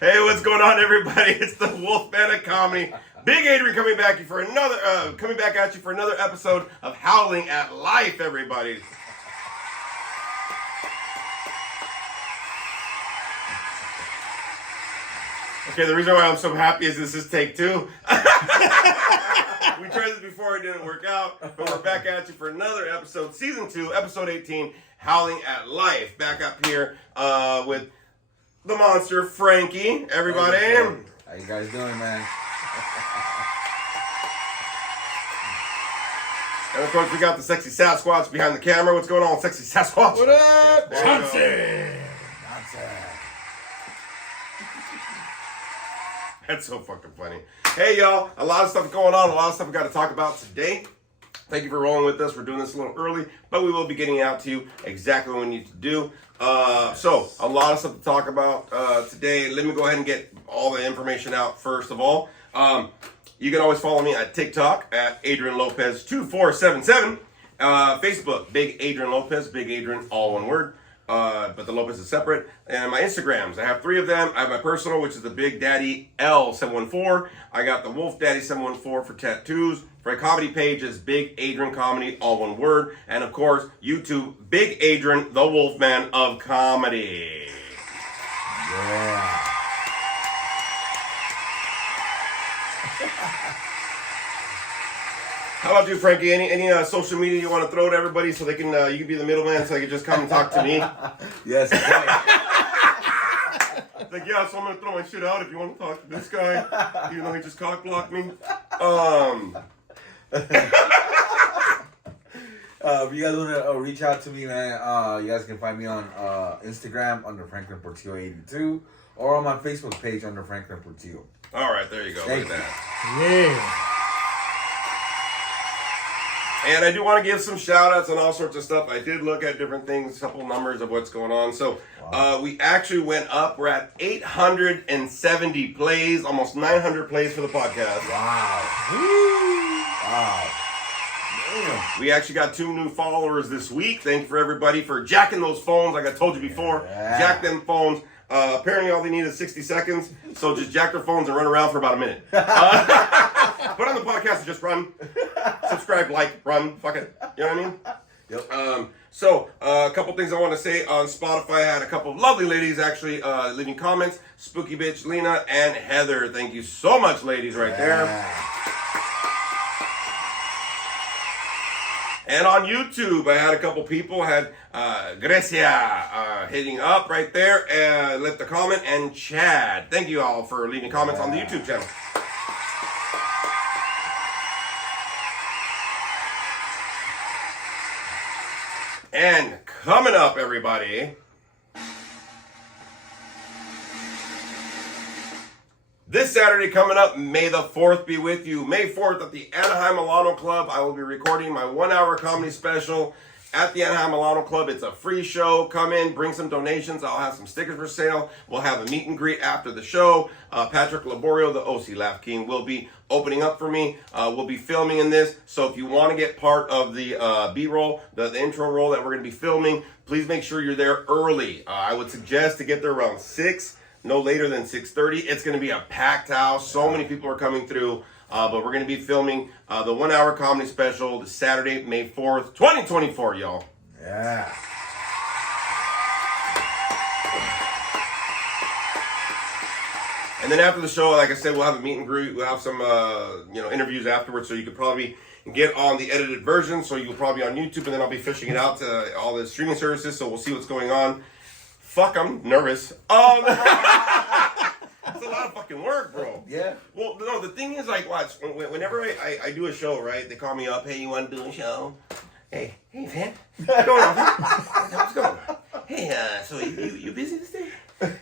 Hey, what's going on, everybody? It's the Wolfman of Comedy. Big Adrian coming back at you for another episode of Howling at Life, everybody. Okay, the reason why I'm so happy is this is take two. We tried this before, it didn't work out, but we're back at you for another episode, season 2, episode 18, Howling at Life. Back up here with the monster, Frankie. Everybody. How you guys doing, man? And of course, we got the sexy Sasquatch behind the camera. What's going on, sexy Sasquatch? What up? Johnson. That's so fucking funny. Hey, y'all. A lot of stuff going on. A lot of stuff we got to talk about today. Thank you for rolling with us. We're doing this a little early, but we will be getting out to you exactly what we need to do. So, a lot of stuff to talk about today. Let me go ahead and get all the information out first of all. You can always follow me at TikTok at Adrian Lopez 2477. Facebook, Big Adrian Lopez, Big Adrian, all one word. But the Lopez is separate. And my Instagrams, I have 3 of them. I have my personal, which is the Big Daddy L714. I got the Wolf Daddy 714 for tattoos. For a comedy page is Big Adrian Comedy, all one word. And of course, YouTube, Big Adrian, the Wolfman of Comedy. Yeah. How about you, Frankie? Any social media you want to throw to everybody so they can you can be the middleman so they can just come and talk to me? Yes. Like, yeah, so I'm gonna throw my shit out if you want to talk to this guy, even though he just cock blocked me. If you guys want to reach out to me, man, you guys can find me on Instagram under Franklin Portillo 82 or on my Facebook page under Franklin Portillo. All right, there you go. Thank Look at you. that. Yeah. And I do want to give some shout outs and all sorts of stuff. I did look at different things, a couple numbers of what's going on. So we actually went up. We're at 870 plays, almost 900 plays for the podcast. Wow. Wow. Damn. We actually got 2 new followers this week. Thank you for everybody for jacking those phones. Like I told you before, jack them phones. Apparently all they need is 60 seconds. So just jack their phones and run around for about a minute. Put on the podcast and just run. Subscribe, like, run. Fuck it. You know what I mean? Yep. So, a couple things I want to say on Spotify. I had a couple of lovely ladies actually leaving comments. Spooky Bitch, Lena, and Heather. Thank you so much, ladies, right there. And on YouTube, I had a couple people. I had Grecia hitting up right there. Left a comment. And Chad. Thank you all for leaving comments on the YouTube channel. And coming up, everybody, this Saturday coming up, May the 4th be with you. May 4th at the Anaheim Milano Club, I will be recording my 1-hour comedy special at the Anaheim Milano Club. It's a free show. Come in, bring some donations. I'll have some stickers for sale. We'll have a meet and greet after the show. Patrick Laborio, the OC Laugh King, will be opening up for me. We'll be filming in this. So if you want to get part of the B-roll, the intro roll that we're going to be filming, please make sure you're there early. I would suggest to get there around 6, no later than 6:30. It's going to be a packed house. So many people are coming through. But we're going to be filming the 1-hour comedy special this Saturday, May 4th, 2024, y'all. Yeah. And then after the show, like I said, we'll have a meet and greet. We'll have some, interviews afterwards. So you could probably get on the edited version. So you'll probably be on YouTube, and then I'll be fishing it out to all the streaming services. So we'll see what's going on. Fuck, I'm nervous. It's a lot of fucking work, bro. Yeah. Well, no, the thing is, like, watch, whenever I do a show, right, they call me up, hey, you want to do a show? Hey, man. What's going on, man? What's going on? Hey, so you busy this day?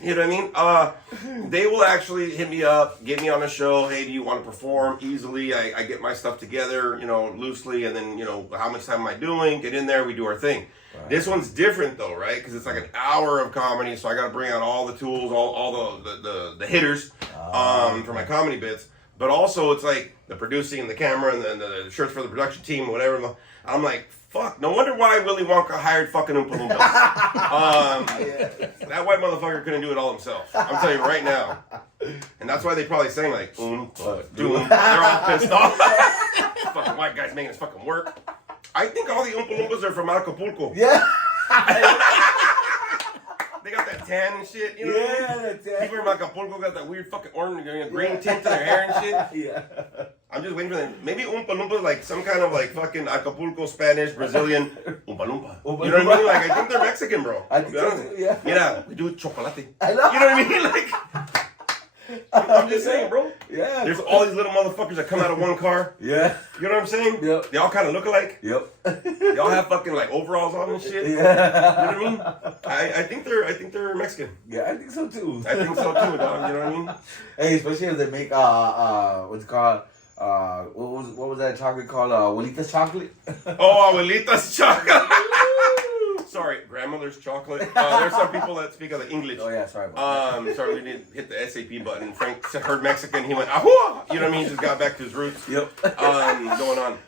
You know what I mean? They will actually hit me up, get me on a show. Hey, do you want to perform easily? I get my stuff together, loosely, and then, how much time am I doing? Get in there, we do our thing. Right. This one's different though, right? Because it's like an hour of comedy, so I got to bring out all the tools, all the hitters for my comedy bits. but also it's like the producing and the camera and the shirts for the production team, whatever. I'm like, fuck, no wonder why Willy Wonka hired fucking Oompa Loompas. That white motherfucker couldn't do it all himself. I'm telling you right now. And that's why they probably sang like, Oompa Doom. They're all pissed off. Fucking white guys making us fucking work. I think all the Oompa Loompas are from Acapulco. Yeah. They got that tan and shit, you know what I mean? That tan. People from Acapulco got that weird fucking orange, green tint to their hair and shit. Yeah. I'm just waiting for them. Maybe Oompa Loompa like some kind of like fucking Acapulco, Spanish, Brazilian Oompa Loompa. You know what I mean? Like I think they're Mexican, bro. I think so too, yeah. Mira, we do chocolate. I know. You know what I mean? Like, I'm just saying, bro. Yeah. There's all these little motherfuckers that come out of one car. Yeah. You know what I'm saying? Yep. They all kind of look alike. Yep. They all have fucking like overalls on and shit. Yeah. You know what I mean? I think they're Mexican. Yeah, I think so too. I think so too, dog. You know what I mean? Hey, especially if they make what's it called what was that chocolate called? Abuelita's chocolate. Oh, abuelita's chocolate. Sorry, grandmother's chocolate. There's some people that speak other English. Oh yeah, sorry about that. Sorry, we didn't hit the SAP button. Frank heard Mexican. He went, ahua! You know what I mean? He just got back to his roots. Yep. Going on.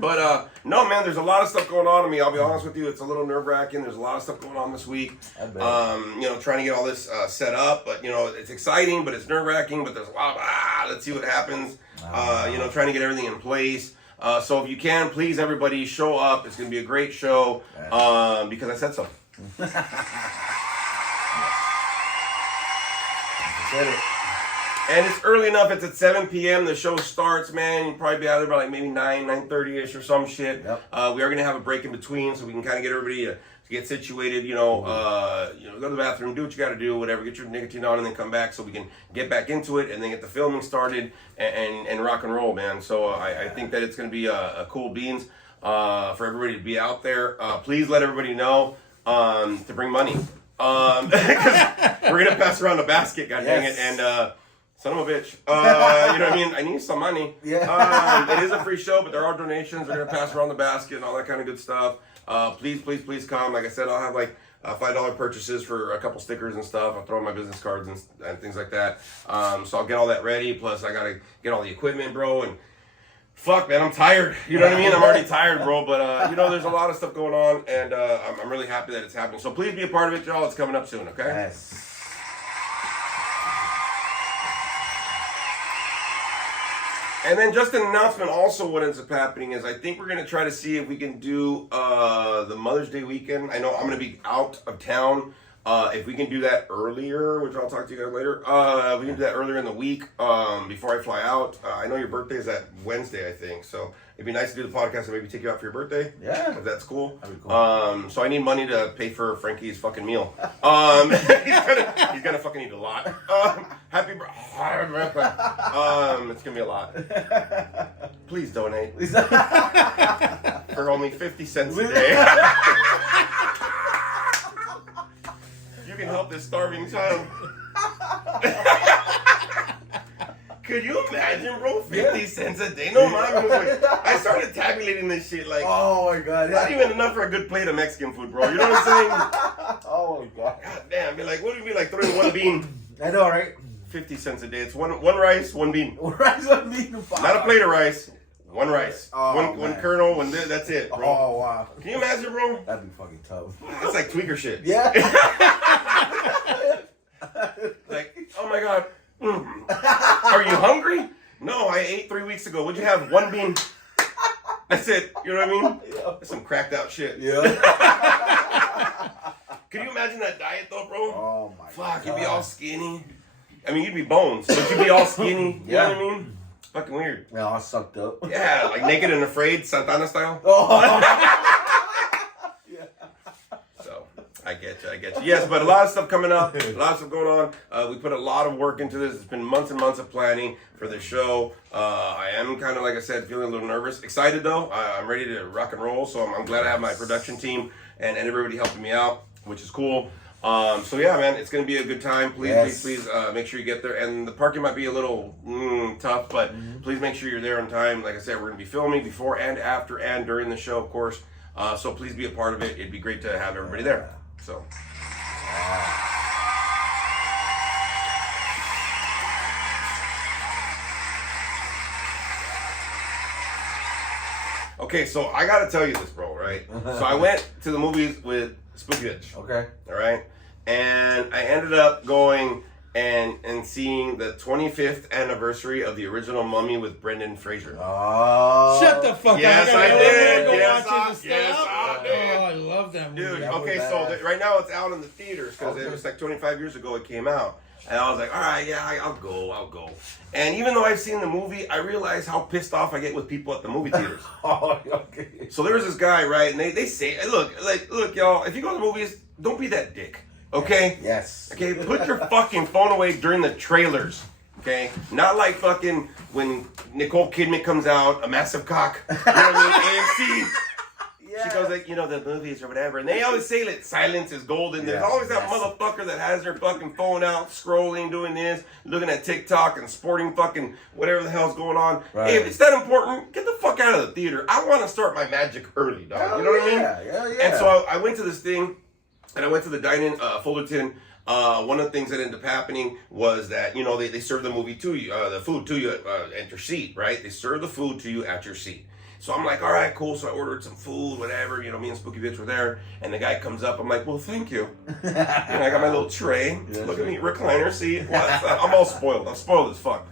But, no, man, there's a lot of stuff going on. I mean, I'll be honest with you. It's a little nerve-wracking. There's a lot of stuff going on this week. I bet. You know, trying to get all this set up. But, you know, it's exciting, but it's nerve-wracking. But there's a lot of, let's see what happens. You know, trying to get everything in place. So if you can, please, everybody, show up. It's going to be a great show because I said so. I said it. And it's early enough. It's at 7 p.m. The show starts, man. You'll probably be out there by like maybe 9:30ish or some shit. Yep. We are going to have a break in between so we can kind of get everybody to get situated, you know, go to the bathroom, do what you got to do, whatever, get your nicotine on and then come back so we can get back into it and then get the filming started and rock and roll, man. So I think that it's going to be a cool beans for everybody to be out there. Please let everybody know to bring money. Because we're going to pass around a basket, god dang it, and son of a bitch. You know what I mean? I need some money. Yeah. It is a free show, but there are donations. We're going to pass around the basket and all that kind of good stuff. Please come. Like I said, I'll have like $5 purchases for a couple stickers and stuff. I'll throw in my business cards and things like that. So I'll get all that ready. Plus, I got to get all the equipment, bro. And fuck, man, I'm tired. You know what I mean? I'm already tired, bro. But, you know, there's a lot of stuff going on. And I'm really happy that it's happening. So please be a part of it, y'all. It's coming up soon, okay? Yes. And then just an announcement also what ends up happening is I think we're going to try to see if we can do the Mother's Day weekend. I know I'm going to be out of town. If we can do that earlier, which I'll talk to you guys later, we can do that earlier in the week before I fly out. I know your birthday is that Wednesday, I think. So it'd be nice to do the podcast and maybe take you out for your birthday. Yeah. If that's cool. That'd be cool. So I need money to pay for Frankie's fucking meal. He's gonna fucking eat a lot. Happy birthday. It's gonna be a lot. Please donate. For only 50 cents a day. You can help this starving child. Could you imagine, bro? 50 cents a day? No, I started tabulating this shit like. Oh my god. Not even enough for a good plate of Mexican food, bro. You know what I'm saying? Oh my god. God damn, be like, what would it be like throwing one bean? I know, right? 50 cents a day. It's one rice, one bean. Rice, one bean. Not a plate of rice. One rice. Oh, one kernel, that's it, bro. Oh wow. Can you imagine, bro? That'd be fucking tough. That's like tweaker shit. Yeah. Like, oh my god. Are you hungry? No, I ate 3 weeks ago. What'd you have? One bean. That's it. You know what I mean? That's some cracked out shit. Yeah. Can you imagine that diet though, bro? Oh my god. Fuck, you'd be all skinny. I mean, you'd be bones, but you'd be all skinny. You know what I mean? Fucking weird. Yeah, all sucked up. Yeah, like Naked and Afraid, Santana style. Oh. So, I get you. Yes, but a lot of stuff coming up, a lot of stuff going on. We put a lot of work into this. It's been months and months of planning for the show. I am kind of, like I said, feeling a little nervous. Excited, though. I'm ready to rock and roll, so I'm glad I have my production team and everybody helping me out, which is cool. So yeah, man, it's gonna be a good time. Please, make sure you get there. And the parking might be a little tough, but please make sure you're there on time. Like I said, we're gonna be filming before and after and during the show, of course. So please be a part of it. It'd be great to have everybody there. So. Okay, so I gotta tell you this, bro, right? So I went to the movies with Spooky Bitch. Okay. All right? And I ended up going and seeing the 25th anniversary of the original Mummy with Brendan Fraser. Oh. Shut the fuck Yes, up. I gotta did. go Yes, watch it to stay yes, up. I did. Oh, I love that movie. Dude, That was okay, so badass. right now it's out in the theaters because Okay. it was like 25 years ago it came out. And I was like, all right, yeah, I'll go. And even though I've seen the movie, I realize how pissed off I get with people at the movie theaters. Oh, okay. So there was this guy, right? And they say, look, y'all, if you go to the movies, don't be that dick, okay? Yes. Okay, put your fucking phone away during the trailers, okay? Not like fucking when Nicole Kidman comes out, a massive cock, you know what I mean? AMC. Yeah. She goes like, the movies or whatever, and they always say that silence is golden. There's Yes, always that yes. motherfucker that has their fucking phone out, scrolling, doing this, looking at TikTok and sporting fucking whatever the hell's going on. Right. Hey, if it's that important, get the fuck out of the theater. I want to start my magic early, dog. Hell You know what I mean? Yeah. And so I went to this thing, and I went to the dine-in, Fullerton. One of the things that ended up happening was that, they serve the movie to you, the food to you at your seat, right? They serve the food to you at your seat. So I'm like, all right, cool. So I ordered some food, whatever. Me and Spooky Bitch were there. And the guy comes up. I'm like, well, thank you. And I got my little tray. Yeah, Look at me, recliner seat. I'm all spoiled. I'm spoiled as fuck.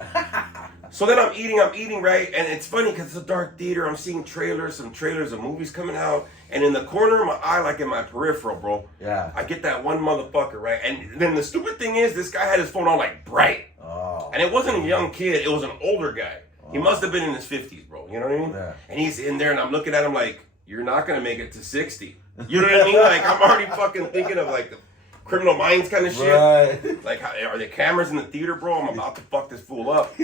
So then I'm eating, right? And it's funny because it's a dark theater. I'm seeing some trailers of movies coming out. And in the corner of my eye, like in my peripheral, bro, Yeah. I get that one motherfucker, right? And then the stupid thing is, this guy had his phone on like bright. Oh. And it wasn't a young kid. It was an older guy. He must have been in his 50s, bro. You know what I mean? Yeah. And he's in there, and I'm looking at him like, you're not going to make it to 60. You know what I mean? Like, I'm already fucking thinking of, like, the Criminal Minds kind of shit. Right. Like, are there cameras in the theater, bro? I'm about to fuck this fool up.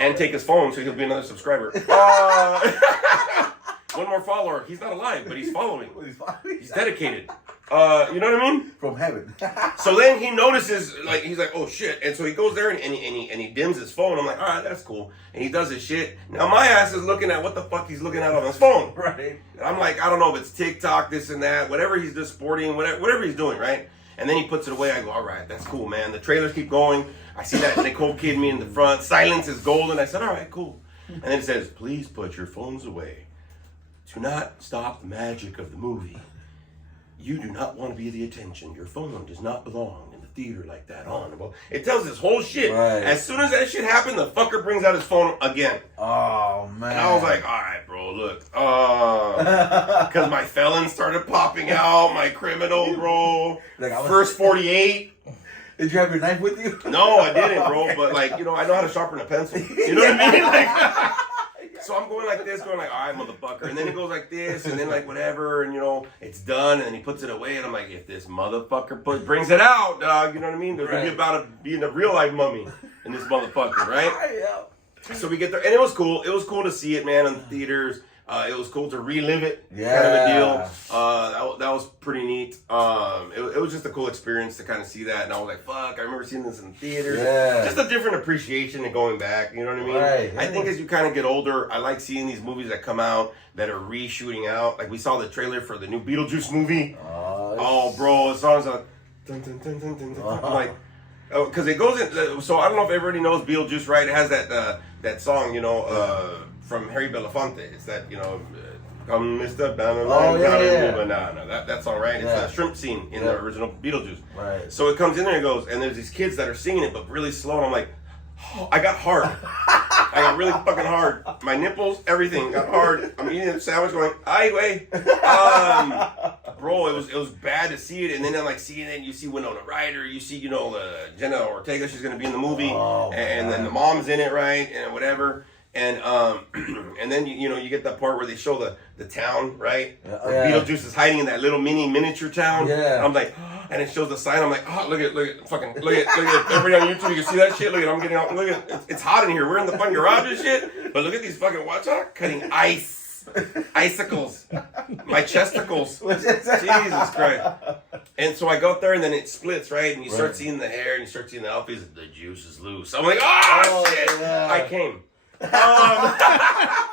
And take his phone so he'll be another subscriber. One more follower. He's not alive, but he's following. He's dedicated. You know what I mean? From heaven. So then he notices, like, he's like, oh shit. And so he goes there and he dims his phone. I'm like, all right, that's cool. And he does his shit. Now my ass is looking at what the fuck he's looking at on his phone. Right. And I'm like, I don't know if it's TikTok, this and that, whatever he's just sporting, whatever he's doing, right? And then he puts it away. I go, all right, that's cool, man. The trailers keep going. I see that Nicole Kidman in the front. Silence is golden. I said, all right, cool. And then it says, please put your phones away. Do not stop the magic of the movie. You do not want to be the attention. Your phone does not belong in the theater like that. Well, it tells this whole shit. Right. As soon as that shit happened, the fucker brings out his phone again. Oh, man. And I was like, all right, bro, look. Because my felon started popping out, my criminal, bro. Like, I was- First 48. Did you have your knife with you? No, I didn't, bro. Okay. But, like, I know how to sharpen a pencil. You know what I mean? Like, so I'm going like this, going like, all right, motherfucker. And then he goes like this, and then like whatever, and it's done, and then he puts it away, and I'm like, if this motherfucker brings it out, dog, you know what I mean? There's gonna be about being a real life mummy in this motherfucker, right? Yeah. So we get there, and it was cool. It was cool to see it, man, in the theaters. It was cool to relive it, kind of a deal. That was pretty neat. It was just a cool experience to kind of see that, and I was like, "Fuck!" I remember seeing this in the theaters. Yeah. Just a different appreciation and going back. You know what I mean? Right. I think as you kind of get older, I like seeing these movies that come out that are reshooting out. Like we saw the trailer for the new Beetlejuice movie. Oh, bro, the song's like, dun, dun, dun, dun, dun, dun. I'm like. Oh, because it goes in. So I don't know if everybody knows Beetlejuice, right? It has that song, from Harry Belafonte. It's that, come Mr. Banana, banana. That song, right? It's Yeah. a shrimp scene in the original Beetlejuice. Right. So it comes in there and goes, and there's these kids that are singing it, but really slow. And I'm like, oh, I got hard. I got really fucking hard. My nipples, everything got hard. I'm eating a sandwich going, ay, way. Bro, it was bad to see it. And then I'm like seeing it, you see Winona Ryder, you see, Jenna Ortega, she's going to be in the movie. And then the mom's in it, right? And whatever. And and then you get that part where they show the town, right? Where Beetlejuice is hiding in that little miniature town. Yeah. And I'm like, and it shows the sign. I'm like, oh, look at everybody on YouTube. You can see that shit. Look at, I'm getting out. Look at, it's hot in here. We're in the fucking garage and shit. But look at these fucking watch out, cutting icicles, my chesticles. Jesus Christ. And so I go up there and then it splits, right? And you start seeing the hair and you start seeing the outfits. The juice is loose. I'm like, oh shit! Yeah. I came. I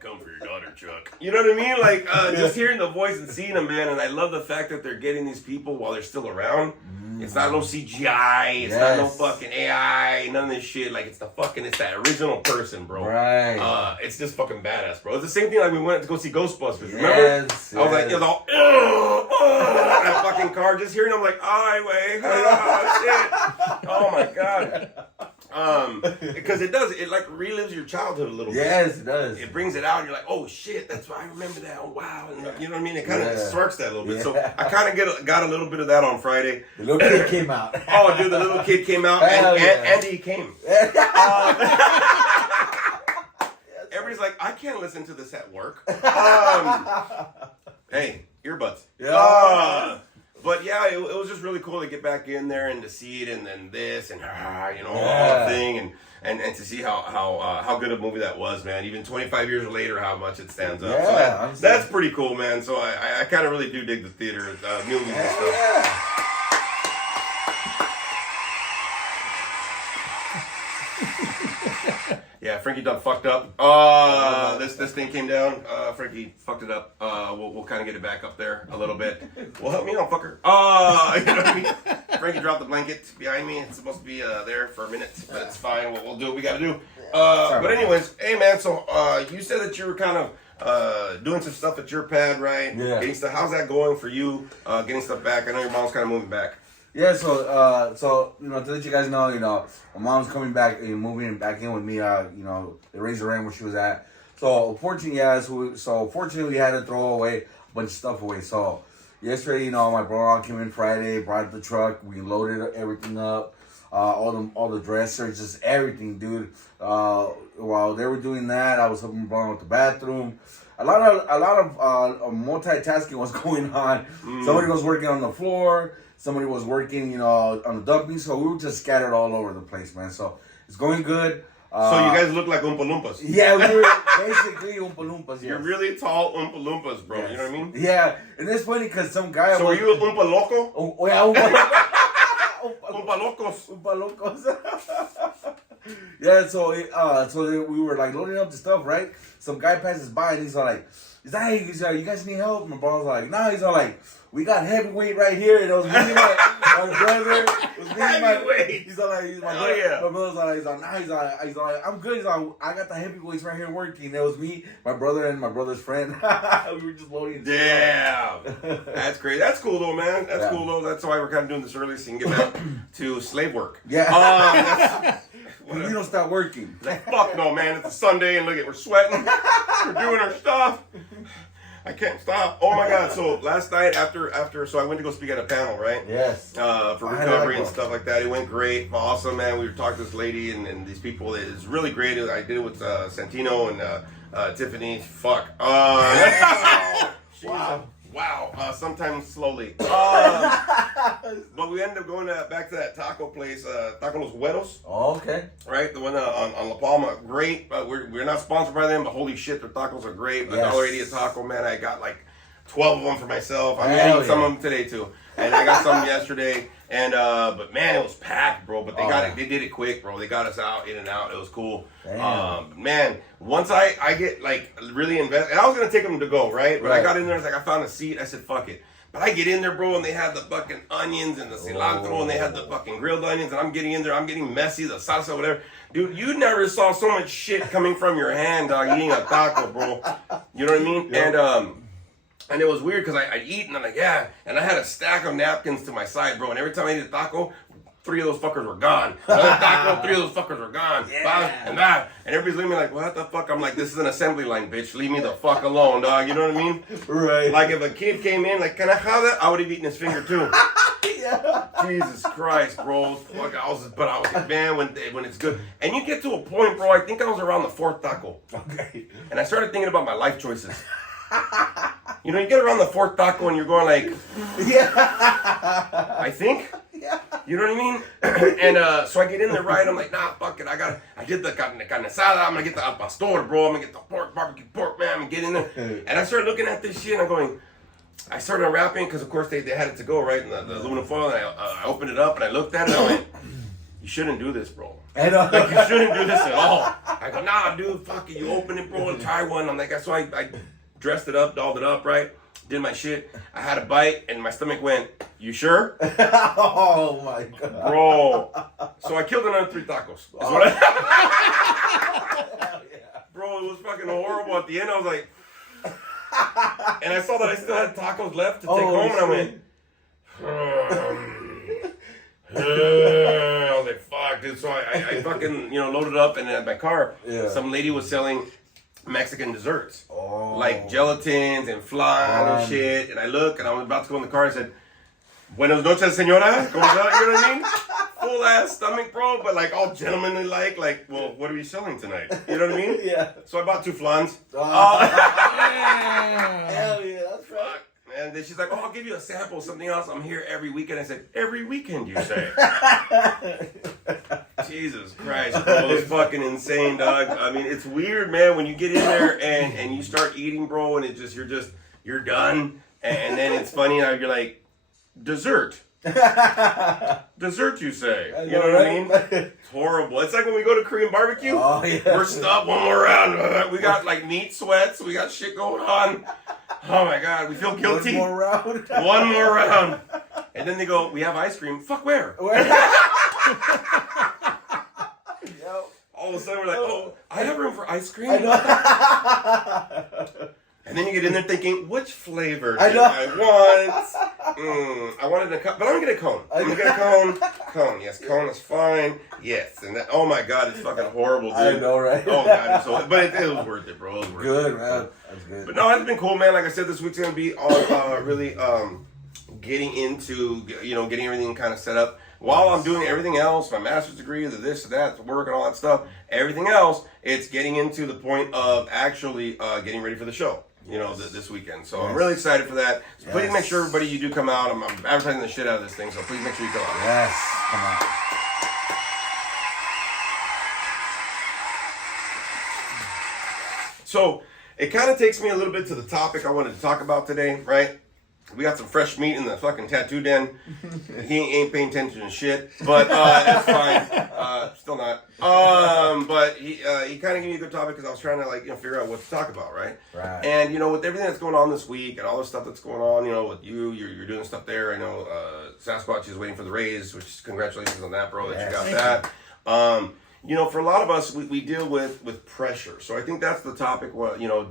come for your daughter, truck. You know what I mean? Like, just hearing the voice and seeing them, man. And I love the fact that they're getting these people while they're still around. It's not no CGI. It's not no fucking AI. None of this shit. Like, it's that original person, bro. Right. It's just fucking badass, bro. It's the same thing like we went to go see Ghostbusters. Remember? Yes, I was like, it was all, that fucking car. Just hearing them like, highway. Shit. Oh, my God. Because it like relives your childhood a little bit. Yes, it does. It brings it out, and you're like, oh shit, that's why I remember that. Oh wow, and you know what I mean? It kind of sparks that a little bit. So I kind of got a little bit of that on Friday. The little kid came out. Oh, dude, the little kid came out, and he came. Everybody's like, I can't listen to this at work. Hey, earbuds. Yeah. But yeah, it was just really cool to get back in there and to see it, and then this, and all the thing, and to see how good a movie that was, man. Even 25 years later, how much it stands up. Yeah, so that's pretty cool, man. So I kind of really do dig the theater movies and stuff. Yeah, Frankie done fucked up. This thing came down. Frankie fucked it up. We'll kind of get it back up there a little bit. Well, help me out, fucker. You know what I mean? Frankie dropped the blanket behind me. It's supposed to be there for a minute, but it's fine. We'll do what we got to do. But anyways, hey man. So you said that you were kind of doing some stuff at your pad, right? Yeah. Getting stuff. How's that going for you? Getting stuff back. I know your mom's kind of moving back. Yeah, so to let you guys know, my mom's coming back and moving back in with me. They raised the rent where she was at. So fortunately, we had to throw away a bunch of stuff away. So yesterday, my brother came in Friday, brought the truck, we loaded everything up, all the dressers, just everything, dude. While they were doing that, I was helping my brother with the bathroom. A lot of multitasking was going on. Somebody was working on the floor. Somebody was working, on the dumping, so we were just scattered all over the place, man. So it's going good. So you guys look like Oompa Loompas. Yeah, we were basically Oompa Loompas. Yes. You're really tall Oompa Loompas, bro. Yes. You know what I mean? Yeah, and it's funny because some guy. So are you a Oompa Loco? Oh yeah, Oompa Locos. Oompa Locos. Yeah, so we were like loading up the stuff, right? Some guy passes by and he's like, you guys need help? My brother's like, nah. He's all like, we got heavyweight right here, and it was me and my brother. It was me and heavyweight. He's all like, my brother's like, he's like, I'm good. He's like, I got the heavyweights right here working. It was me, my brother, and my brother's friend. We were just loading. Damn, that's great. That's cool though, man. That's cool though. That's why we're kind of doing this early, so you can get back to slave work. Yeah. We don't stop working. Like, fuck no, man. It's a Sunday, and we're sweating. We're doing our stuff. I can't stop. Oh my God. So last night after so I went to go speak at a panel, right? Yes. For recovery and stuff like that. It went great. Awesome, man. We were talking to this lady and these people. It's really great. I did it with Santino and Tiffany. Fuck. Wow. Sometimes slowly. But we ended up going back to that taco place, Taco Los Güeros. Oh, okay. Right, the one on La Palma. Great. We're not sponsored by them, but holy shit, their tacos are great. $1.80 a taco, man. I got like 12 of them for myself. I'm gonna eat some of them today too. And I got some yesterday. And but man, it was packed, bro. But they did it quick, bro. They got us out, in and out. It was cool. Man, once I get like really invested, and I was gonna take them to go, right? But I got in there, I found a seat. I said, fuck it. But I get in there, bro, and they had the fucking onions and the cilantro, and they had the fucking grilled onions, and I'm getting in there, I'm getting messy, the salsa, whatever. Dude, you never saw so much shit coming from your hand, dog, eating a taco, bro. You know what I mean? Yep. And it was weird because I'd eat, and I'm like, yeah. And I had a stack of napkins to my side, bro. And every time I ate a taco, 3 of those fuckers were gone. Another taco, 3 of those fuckers were gone. Yeah. And everybody's looking at me like, what the fuck? I'm like, this is an assembly line, bitch. Leave me the fuck alone, dog. You know what I mean? Right. Like if a kid came in, like, can I have that? I would have eaten his finger too. Yeah. Jesus Christ, bro. Fuck, I was like, man, when it's good. And you get to a point, bro, I think I was around the 4th taco. Okay. And I started thinking about my life choices. You know, you get around the 4th taco and you're going like, I think. Yeah. You know what I mean? And so I get in there, right? I'm like, nah, fuck it. I did the carne asada. I'm gonna get the al pastor, bro. I'm gonna get the barbecue pork, man. I'm gonna get in there. And I started looking at this shit and I'm going, I started unwrapping because of course they had it to go, right? In the aluminum foil. And I opened it up and I looked at it and I went, you shouldn't do this, bro. I know. Like, you shouldn't do this at all. I go, nah, dude, fuck it. You open it, bro, and try one. I'm like, that's why I dressed it up, dolled it up, right? Did my shit. I had a bite, and my stomach went, you sure? Oh, my God. Bro. So I killed another 3 tacos. Is what Bro, it was fucking horrible. At the end, I was like... And I saw that I still had tacos left to take home, and I went... I was like, fuck, dude. So I fucking, loaded up, and at my car, some lady was selling Mexican desserts. Like gelatins and flan and shit. And I look, and I was about to go in the car, and I said, Buenos noches, señora. ¿Cómo está? You know what I mean? Full ass stomach, bro, but like all gentlemanly like, well, what are you selling tonight? You know what I mean? Yeah. So I bought 2 flans. Hell yeah, that's right. And then she's like, I'll give you a sample of something else. I'm here every weekend. I said, every weekend, you say? Jesus Christ, bro. It's fucking insane, dog. I mean, it's weird, man, when you get in there and you start eating, bro, and you're done. And then it's funny how you're like, dessert. Dessert, you say? You know what I mean? It's horrible. It's like when we go to Korean barbecue. Oh, yeah. We're stopped one more round. We got like meat sweats. We got shit going on. Oh my God, we feel guilty. One more round. One more round. And then they go, we have ice cream. Fuck, where? All of a sudden we're like, oh, I have room for ice cream. I know. And then you get in there thinking, which flavor do I want? I wanted a cone, but I'm gonna get a cone. I'm gonna get a cone. Cone, yes, cone is fine. Yes, and that, oh my God, it's fucking horrible, dude. I know, right? Oh God, but it was worth it, bro. It was worth good, it. Man. That's good. But no, it's been cool, man. Like I said, this week's gonna be all really getting into getting everything kind of set up. While I'm doing everything else, my master's degree, the this, that, the work, and all that stuff, everything else, it's getting into the point of actually getting ready for the show. This weekend. So I'm really excited for that. So please make sure, everybody, you do come out. I'm advertising the shit out of this thing, so please make sure you come out. Yes, come on. So it kind of takes me a little bit to the topic I wanted to talk about today, right? We got some fresh meat in the fucking tattoo den. He ain't paying attention to shit, but that's fine. Still not. But he kind of gave me a good topic because I was trying to figure out what to talk about, right? Right. And with everything that's going on this week and all the stuff that's going on, with you're doing stuff there. I know Sasquatch is waiting for the raise, which congratulations on that, bro. That you got that. For a lot of us, we deal with pressure. So I think that's the topic.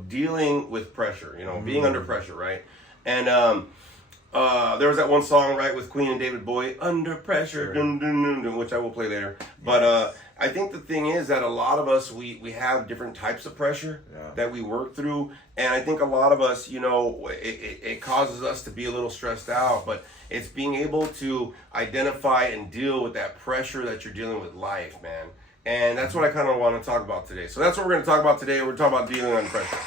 Dealing with pressure. Being under pressure, right? And there was that one song, right, with Queen and David Bowie, Under Pressure, dun, dun, dun, dun, which I will play later. But I think the thing is that a lot of us, we have different types of pressure that we work through. And I think a lot of us, it causes us to be a little stressed out. But it's being able to identify and deal with that pressure that you're dealing with life, man. And that's what I kind of want to talk about today. So that's what we're going to talk about today. We're talking about dealing under pressure.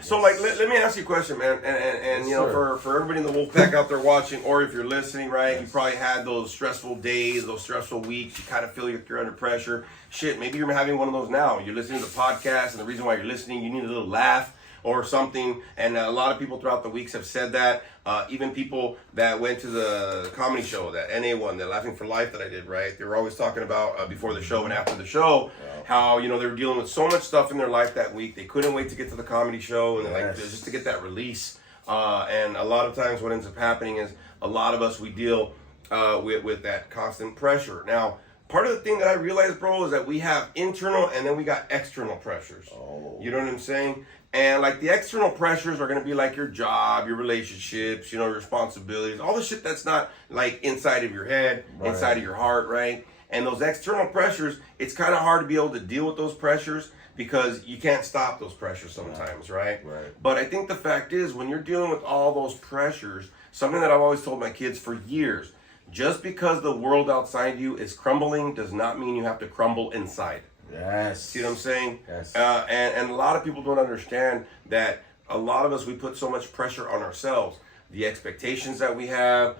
So let me ask you a question, man, and for everybody in the Wolfpack out there watching, or if you're listening, right, you probably had those stressful days, those stressful weeks. You kind of feel like you're under pressure. Shit, maybe you're having one of those now. You're listening to the podcast, and the reason why you're listening, you need a little laugh or something. And a lot of people throughout the weeks have said that. Even people that went to the comedy show, that NA one, that Laughing for Life that I did, right? They were always talking about before the show and after the show, how they were dealing with so much stuff in their life that week. They couldn't wait to get to the comedy show, and just to get that release. And a lot of times, what ends up happening is a lot of us, we deal with that constant pressure. Now, part of the thing that I realized, bro, is that we have internal and then we got external pressures. You know what I'm saying? And like the external pressures are going to be like your job, your relationships, your responsibilities, all the shit that's not like inside of your head, inside of your heart, right? And those external pressures, it's kind of hard to be able to deal with those pressures because you can't stop those pressures sometimes, right? But I think the fact is, when you're dealing with all those pressures, something that I've always told my kids for years, just because the world outside you is crumbling does not mean you have to crumble inside. Yes. See what I'm saying? Yes. And a lot of people don't understand that a lot of us, we put so much pressure on ourselves. The expectations that we have,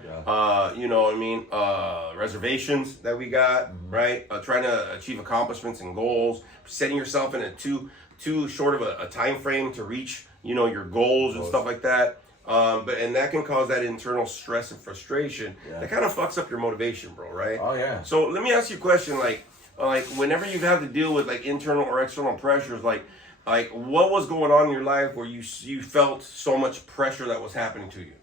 reservations that we got, right? Trying to achieve accomplishments and goals, setting yourself in a too short of a time frame to reach, your goals and stuff like that. And that can cause that internal stress and frustration. Yeah. That kind of fucks up your motivation, bro, right? Oh yeah. So let me ask you a question, like whenever you've had to deal with like internal or external pressures, like what was going on in your life where you felt so much pressure that was happening to you?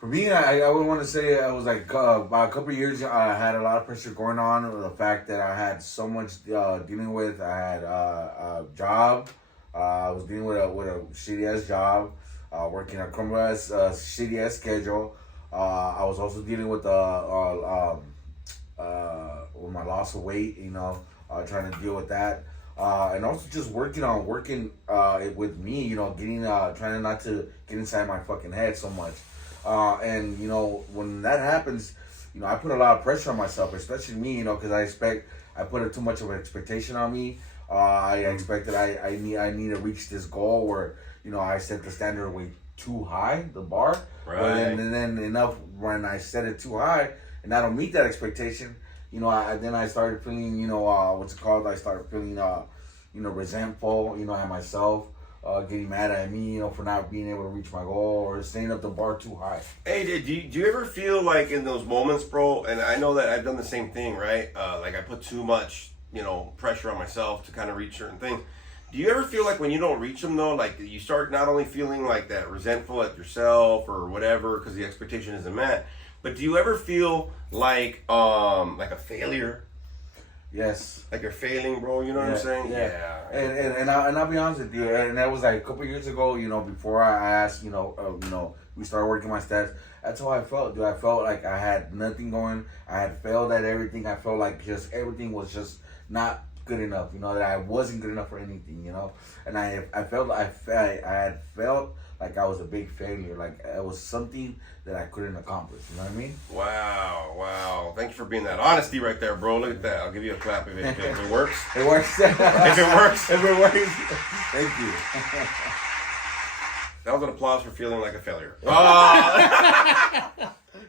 For me, I would want to say I was like about a couple of years. I had a lot of pressure going on with the fact that I had so much dealing with. I had a job. I was dealing with a shitty ass job, working a crumble ass shitty ass schedule. I was also dealing with my loss of weight. Trying to deal with that. And also just working with me, trying not to get inside my fucking head so much. And when that happens, I put a lot of pressure on myself, especially me, because I put too much of an expectation on me. I expect that I need to reach this goal where, I set the standard way too high, the bar. Right. And then enough when I set it too high and I don't meet that expectation, I started feeling, I started feeling, resentful, at myself. Getting mad at me, for not being able to reach my goal or setting up the bar too high. Hey, do you ever feel like in those moments, bro? And I know that I've done the same thing, right? Like I put too much, pressure on myself to kind of reach certain things. Do you ever feel like when you don't reach them though, like you start not only feeling like that resentful at yourself or whatever because the expectation isn't met, but do you ever feel like a failure? Yes. Like you're failing, bro. You know what I'm saying? Yeah. And I'll be honest with you. And that was like a couple years ago. Before I asked, we started working my stats. That's how I felt, dude. I felt like I had nothing going. I had failed at everything. I felt like just everything was just not good enough. That I wasn't good enough for anything. And I had felt like I was a big failure. Like it was something that I couldn't accomplish. You know what I mean? Wow. Thank you for being that honesty right there, bro. Look at that. I'll give you a clap if it works. It works. If it works. If it works. Thank you. That was an applause for feeling like a failure.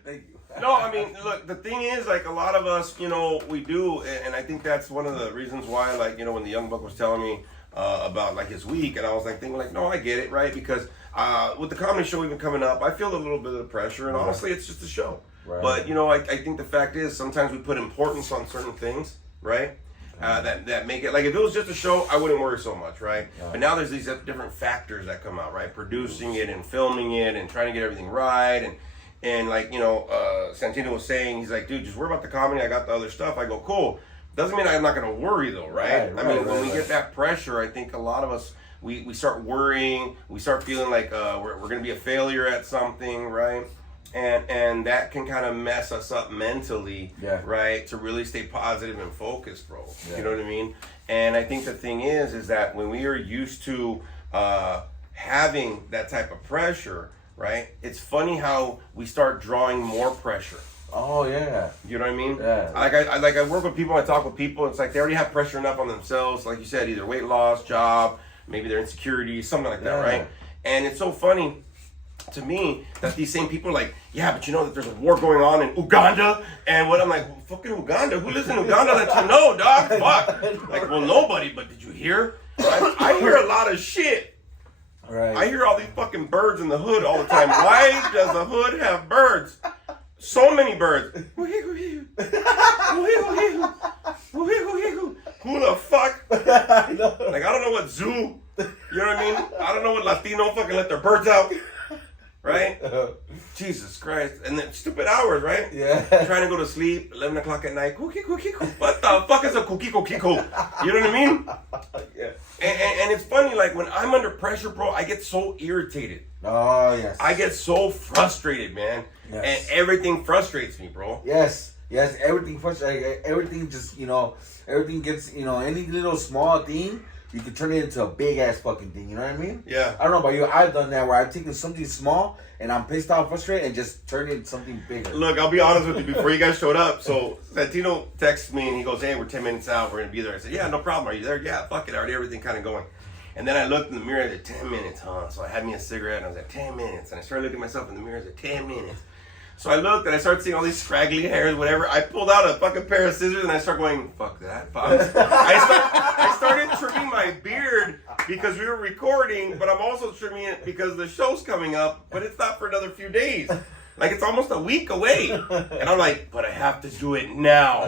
Thank you. No, I mean, look, the thing is, like, a lot of us, we do, and I think that's one of the reasons why, like, when the young buck was telling me about, like, his week, and I was, like, thinking, like, no, I get it, right? Because with the comedy show even coming up, I feel a little bit of the pressure, and honestly, it's just a show. Right. But, I think the fact is, sometimes we put importance on certain things, right? That make it, like, if it was just a show, I wouldn't worry so much, right? Yeah. But now there's these different factors that come out, right? Producing it and filming it and trying to get everything right, and like, Santino was saying, he's like, dude, just worry about the comedy. I got the other stuff. I go, cool. Doesn't mean I'm not going to worry, though, right? When we get that pressure, I think a lot of us, we start worrying. We start feeling like we're going to be a failure at something, right? And that can kind of mess us up mentally, right? To really stay positive and focused, bro. Yeah. You know what I mean? And I think the thing is that when we are used to having that type of pressure, right? It's funny how we start drawing more pressure. Oh yeah. You know what I mean? Yeah. I work with people, I talk with people, it's like they already have pressure enough on themselves, like you said, either weight loss, job, maybe their insecurities, something like that, right? And it's so funny to me that these same people are like, yeah, but you know that there's a war going on in Uganda, and what I'm like, well, fucking Uganda? Who lives in Uganda that you know, dog? Fuck. Like, well, nobody, but did you hear? I hear a lot of shit. Right. I hear all these fucking birds in the hood all the time. Why does the hood have birds? So many birds. Who the fuck? Like, I don't know what zoo. You know what I mean? I don't know what Latino fucking let their birds out. Right? Jesus Christ. And then stupid hours, right? Yeah. Trying to go to sleep, 11 o'clock at night. What the fuck is a kiko? You know what I mean? Yeah. And it's funny, like, when I'm under pressure, bro, I get so irritated. Oh, yes. I get so frustrated, man. Yes. And everything frustrates me, bro. Yes. Everything frustrates. Everything just, everything gets, any little small thing, you can turn it into a big ass fucking thing. You know what I mean? Yeah. I don't know about you. I've done that where I've taken something small and I'm pissed off, frustrated, and just turned it into something bigger. Look, I'll be honest with you. Before you guys showed up, so Santino texts me and he goes, "Hey, we're 10 minutes out. We're gonna be there." I said, "Yeah, no problem. Are you there?" "Yeah, fuck it. I already everything kind of going." And then I looked in the mirror. I said, 10 minutes, huh? So I had me a cigarette and I was like, 10 minutes. And I started looking at myself in the mirror. I said, 10 minutes. So I looked and I started seeing all these scraggly hairs, whatever. I pulled out a fucking pair of scissors and I started going, fuck that. I started trimming my beard because we were recording, but I'm also trimming it because the show's coming up, but it's not for another few days. Like, it's almost a week away. And I'm like, but I have to do it now.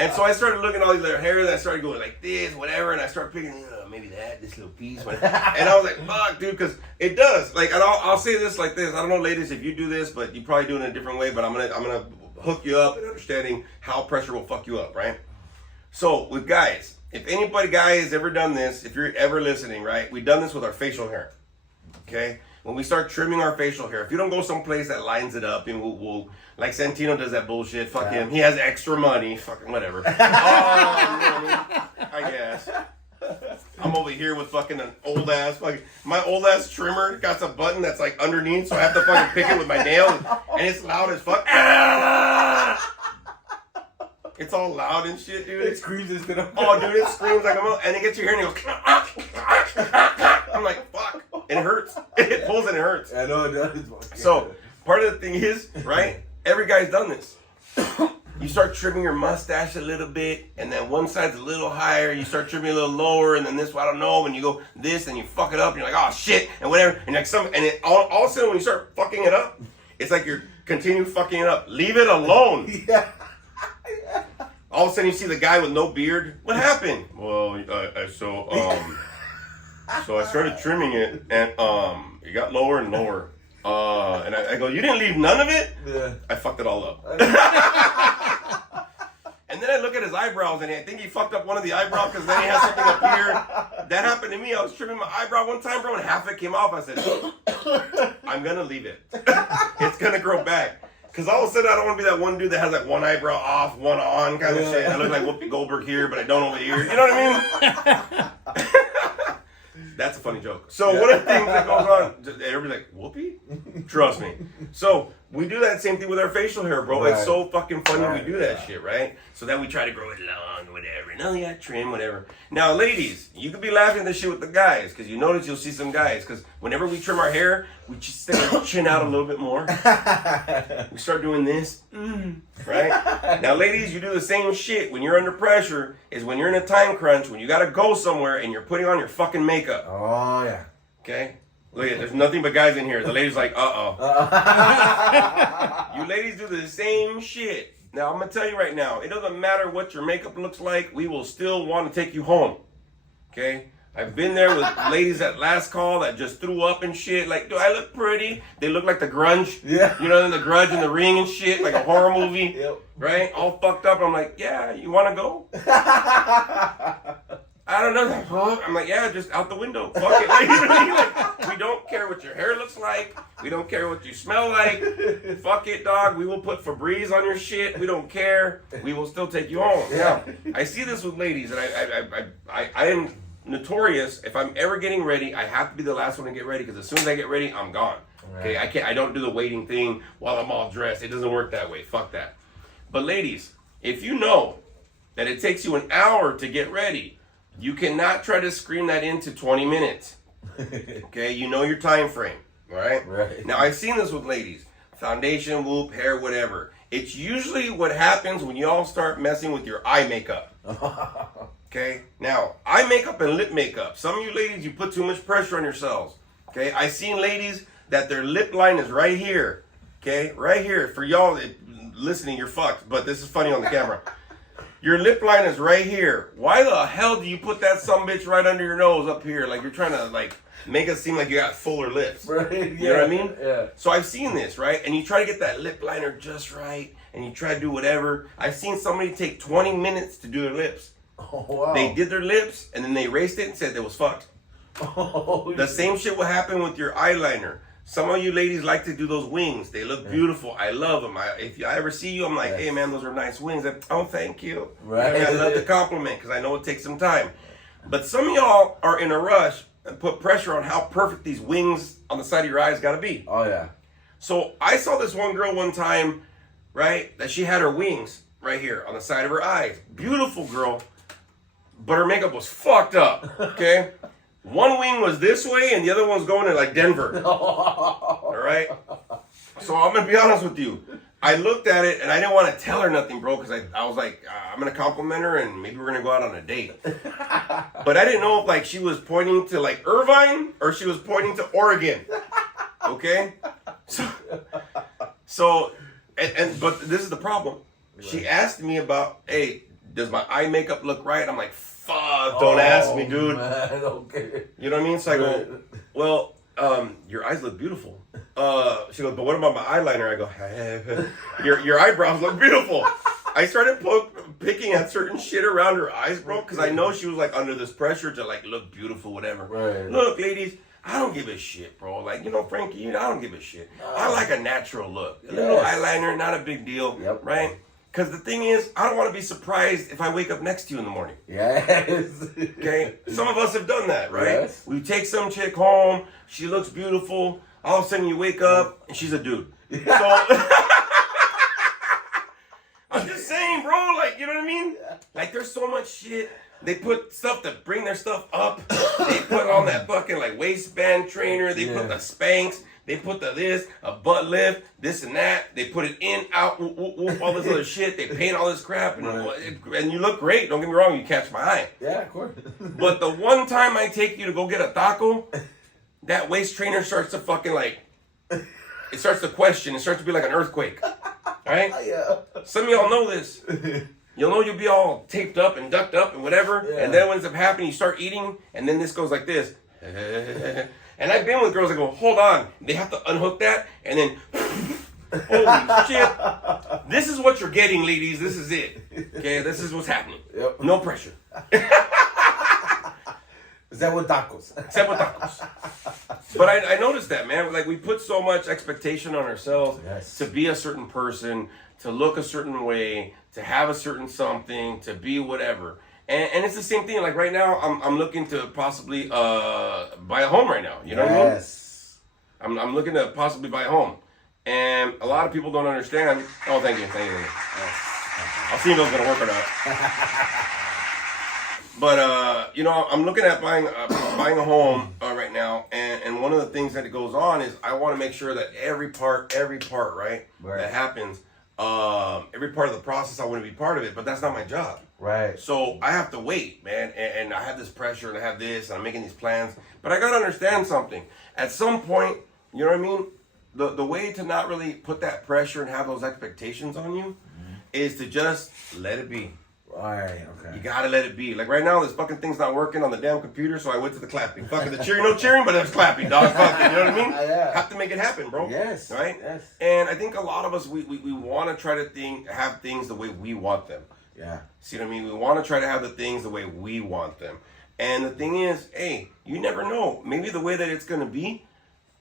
And so I started looking at all these little hairs, and I started going like this, whatever, and I started picking, maybe this little piece. And I was like, fuck, dude, because it does. Like, and I'll say this like this. I don't know, ladies, if you do this, but you probably do it in a different way, but I'm gonna hook you up in understanding how pressure will fuck you up, right? So, with guys, if anybody, guy, has ever done this, if you're ever listening, right, we've done this with our facial hair, okay? When we start trimming our facial hair, if you don't go someplace that lines it up, and we'll like Santino does that bullshit, fuck him. He has extra money, fucking whatever. I guess. I'm over here with fucking an old ass, my old ass trimmer got some button that's like underneath, so I have to fucking pick it with my nail, and it's loud as fuck. It's all loud and shit, dude. It screams instead of. Oh, dude, it screams like and it gets your hair and it goes. I'm like, fuck. And it hurts. It pulls and it hurts. I know it does. So, part of the thing is, right? Every guy's done this. You start trimming your mustache a little bit, and then one side's a little higher. You start trimming a little lower, and then this, I don't know, when you go this, and you fuck it up, and you're like, oh shit, and whatever. And like all of a sudden, when you start fucking it up, it's like you're continue fucking it up. Leave it alone. Yeah. All of a sudden, you see the guy with no beard. What happened? Well, so I started trimming it, and it got lower and lower. And I go, you didn't leave none of it? Yeah. I fucked it all up. And then I look at his eyebrows, and I think he fucked up one of the eyebrows because then he has something up here. That happened to me. I was trimming my eyebrow one time, bro, and half of it came off. I said, I'm going to leave it. It's going to grow back. Because all of a sudden, I don't want to be that one dude that has like one eyebrow off, one on kind of shit. I look like Whoopi Goldberg here, but I don't over here. You know what I mean? That's a funny joke. So one of the things that goes on, everybody's like, Whoopi? Trust me. So we do that same thing with our facial hair, bro. Right. It's so fucking funny we do that shit, right? So then we try to grow it long, whatever. No, yeah, trim, whatever. Now, ladies, you could be laughing at this shit with the guys, because you notice you'll see some guys, because whenever we trim our hair, we just stick our chin out a little bit more. We start doing this, right? Now, ladies, you do the same shit when you're under pressure, is when you're in a time crunch, when you gotta go somewhere and you're putting on your fucking makeup. Oh, yeah. Okay? Look at it, there's nothing but guys in here. The lady's like, uh-oh. You ladies do the same shit. Now, I'm gonna tell you right now, it doesn't matter what your makeup looks like, we will still want to take you home. Okay? I've been there with ladies at last call that just threw up and shit. Like, do I look pretty? They look like the Grunge. Yeah. You know, the Grudge and the Ring and shit, like a horror movie. Yep. Right? All fucked up. I'm like, yeah, you want to go? I don't know. I'm like, yeah, just out the window. Fuck it. Like, we don't care what your hair looks like. We don't care what you smell like. Fuck it, dog. We will put Febreze on your shit. We don't care. We will still take you home. Now, I see this with ladies, and I am notorious. If I'm ever getting ready, I have to be the last one to get ready, because as soon as I get ready, I'm gone. Right. Okay, I don't do the waiting thing while I'm all dressed. It doesn't work that way. Fuck that. But ladies, if you know that it takes you an hour to get ready, you cannot try to scream that into 20 minutes. Okay, you know your time frame. All right? Right. Now, I've seen this with ladies. Foundation, whoop, hair, whatever. It's usually what happens when you all start messing with your eye makeup. Okay? Now, eye makeup and lip makeup. Some of you ladies, you put too much pressure on yourselves. Okay? I've seen ladies that their lip line is right here. Okay? Right here. For y'all listening, you're fucked. But this is funny on the camera. Your lip line is right here. Why the hell do you put that sumbitch right under your nose up here? Like you're trying to like make it seem like you got fuller lips. Right. You know what I mean? Yeah. So I've seen this, right? And you try to get that lip liner just right, and you try to do whatever. I've seen somebody take 20 minutes to do their lips. Oh, wow. They did their lips, and then they erased it and said it was fucked. Oh, the same shit will happen with your eyeliner. Some of you ladies like to do those wings. They look beautiful. I love them. If I ever see you, I'm like, hey, man, those are nice wings. Oh, thank you. Right. I love the compliment because I know it takes some time. But some of y'all are in a rush and put pressure on how perfect these wings on the side of your eyes got to be. Oh, yeah. So I saw this one girl one time, right, that she had her wings right here on the side of her eyes. Beautiful girl, but her makeup was fucked up, okay? One wing was this way, and the other one's going to like Denver. All right. So I'm gonna be honest with you. I looked at it and I didn't want to tell her nothing, bro, because I was like, I'm gonna compliment her and maybe we're gonna go out on a date. But I didn't know if like she was pointing to like Irvine or she was pointing to Oregon. Okay, so but this is the problem. She asked me about, hey, does my eye makeup look right? I'm like, fuck, don't ask me, dude. Man, okay. You know what I mean? So I go, well, your eyes look beautiful. She goes, but what about my eyeliner? I go, hey, your eyebrows look beautiful. I started picking at certain shit around her eyes, bro, because I know she was like under this pressure to like look beautiful, whatever. Right. Look, ladies, I don't give a shit, bro. Like, you know, Frankie, I don't give a shit. I like a natural look. A little eyeliner, not a big deal, right? Because the thing is, I don't want to be surprised if I wake up next to you in the morning. Yes. Okay? Some of us have done that, right? Yes. We take some chick home, she looks beautiful, all of a sudden you wake up, and she's a dude. So, I'm just saying, bro, like, you know what I mean? Like, there's so much shit. They put stuff to bring their stuff up. They put on that fucking, like, waistband trainer. They put the Spanx. They put the this, a butt lift, this and that. They put it in, out, all this other shit. They paint all this crap. And you look great. Don't get me wrong. You catch my eye. Yeah, of course. But the one time I take you to go get a taco, that waist trainer starts to fucking, like, it starts to question. It starts to be like an earthquake. All right? Yeah. Some of y'all know this. You'll know you'll be all taped up and ducked up and whatever. Yeah. And then what ends up happening, you start eating, and then this goes like this. And I've been with girls that go, hold on. They have to unhook that, and then, holy shit. This is what you're getting, ladies. This is it. Okay, this is what's happening. Yep. No pressure. Except with tacos. Except with tacos. But I noticed that, man. Like, we put so much expectation on ourselves to be a certain person, to look a certain way, to have a certain something, to be whatever. And it's the same thing. Like right now, I'm looking to possibly buy a home right now. You know what I mean? I'm looking to possibly buy a home. And a lot of people don't understand. Oh, thank you. I'll see if it's going to work or not. But, you know, I'm looking at buying a home right now. And one of the things that it goes on is I want to make sure that every part, right, that happens, every part of the process, I want to be part of it. But that's not my job. Right. So I have to wait, man. And I have this pressure and I have this and I'm making these plans. But I got to understand something. At some point, you know what I mean? The way to not really put that pressure and have those expectations on you is to just let it be. Right, okay. You gotta let it be. Like right now, this fucking thing's not working on the damn computer, so I went to the clapping. Fucking the cheering, no cheering, but it was clapping, dog. Fucking, you know what I mean? Yeah. Have to make it happen, bro. Yes. Right? Yes. And I think a lot of us, we want to try to have things the way we want them. Yeah. See what I mean? We want to try to have the things the way we want them. And the thing is, hey, you never know. Maybe the way that it's gonna be,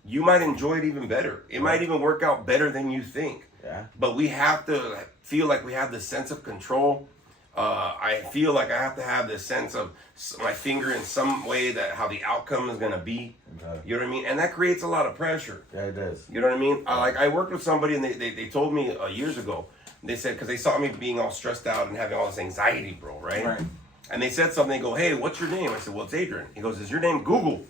you might enjoy it even better. It might even work out better than you think. Yeah. But we have to feel like we have this sense of control. I feel like I have to have this sense of my finger in some way that how the outcome is going to be. Okay. You know what I mean? And that creates a lot of pressure. Yeah, it does. You know what I mean? I worked with somebody and they told me years ago, they said, because they saw me being all stressed out and having all this anxiety, bro, right? And they said something, they go, hey, what's your name? I said, well, it's Adrian. He goes, is your name Google?